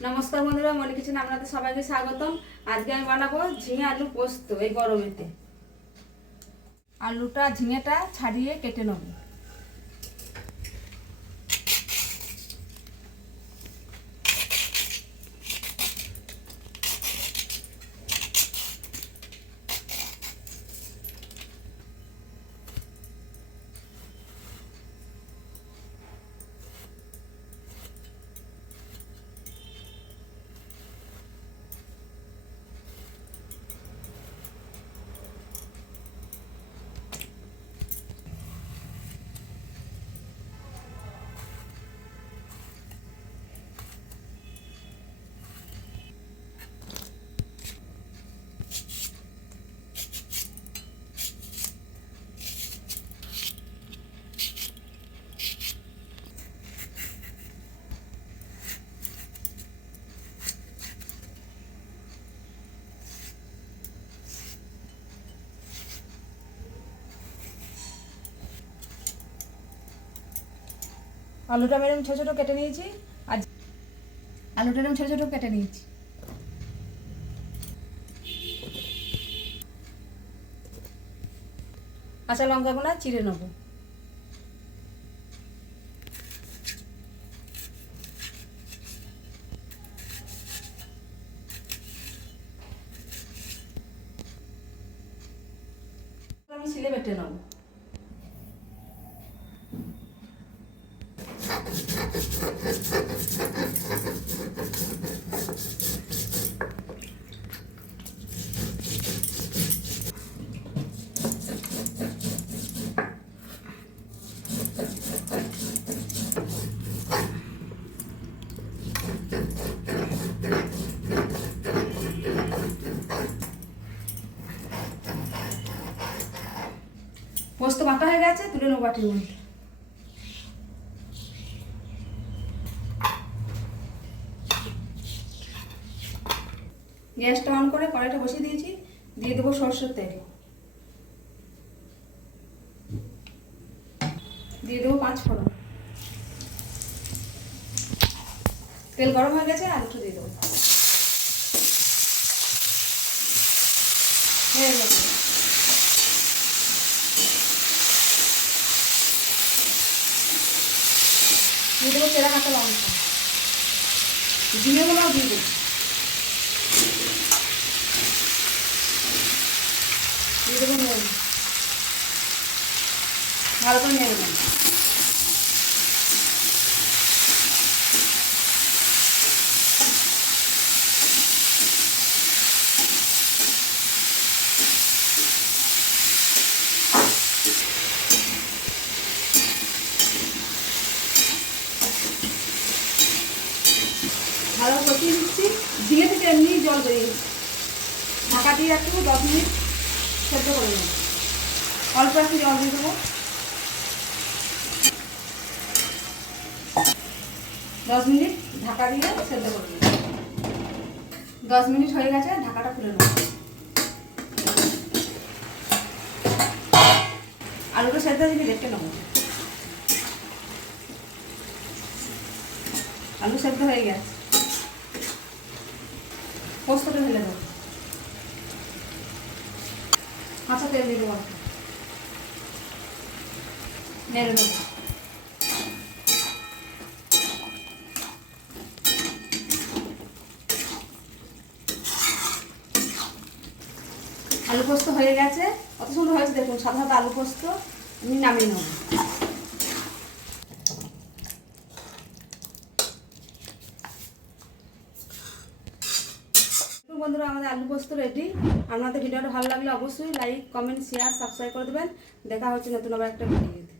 নমস্কার বন্ধুরা, মনি কিচেনে আপনাদের সবাইকে স্বাগতম। আজকে আমি বানাবো ঝিঙে আলু পোস্ত। এই গরমেতে আলুটা ঝিঙেটা ছাড়িয়ে কেটে নেব। আলুটা এরকম ছোটো ছোটো কেটে নিয়েছি। আর আলুটা এরকম ছোটো ছোটো কেটে নিয়েছি। কাঁচা লঙ্কাগুলো চিড়ে নেব। আমি শিলে বেটে নেব। পোস্ত বাটা হয়ে গেছে, তুলে নেবো বাটির মধ্যে। গ্যাসটা অন করে কড়াইটা বসিয়ে দিয়েছি। দিয়ে দেবো সরষের তেল, দিয়ে দেবো 5 ফোড়ন। তেল গরম হয়ে গেছে, আলুটা দিয়ে দেবো। দিয়ে দেবো চেরা কাঁচা লঙ্কা, জিরেগুলোও দিয়ে দেবো। দিয়ে দেবো নুন, ভালো করে নেড়ে নেব। ভালো কষিয়ে দিচ্ছি। ঝিঙে থেকে এমনি জল বেরিয়েছে। ঢাকা দিয়ে একটু 10 মিনিট সেদ্ধ করে নেব। অল্প একটু জল দিয়ে দেবো। 10 মিনিট ঢাকা দিয়ে সেদ্ধ করে নেব। 10 মিনিট হয়ে গেছে, ঢাকাটা খুলে নেব। আলুটা সেদ্ধ দিয়ে দেখে নেব। আলু সেদ্ধ হয়ে গেছে, পোস্তটা ঢেলে দেবো। কাঁচা তেল দিয়ে দেবো, নেড়ে দেবো। আলু পোস্ত হয়ে গেছে, কত সুন্দর হয়েছে দেখুন, সাদা সাদা আলু পোস্ত। আমি নামিয়ে নেব। বন্ধুরা, আমাদের আলু পোস্ত রেডি। আপনাদের ভিডিওটা ভালো লাগলে অবশ্যই লাইক, কমেন্ট, শেয়ার, সাবস্ক্রাইব করে দেবেন। দেখা হচ্ছে নতুন আবার একটা ভিডিওতে।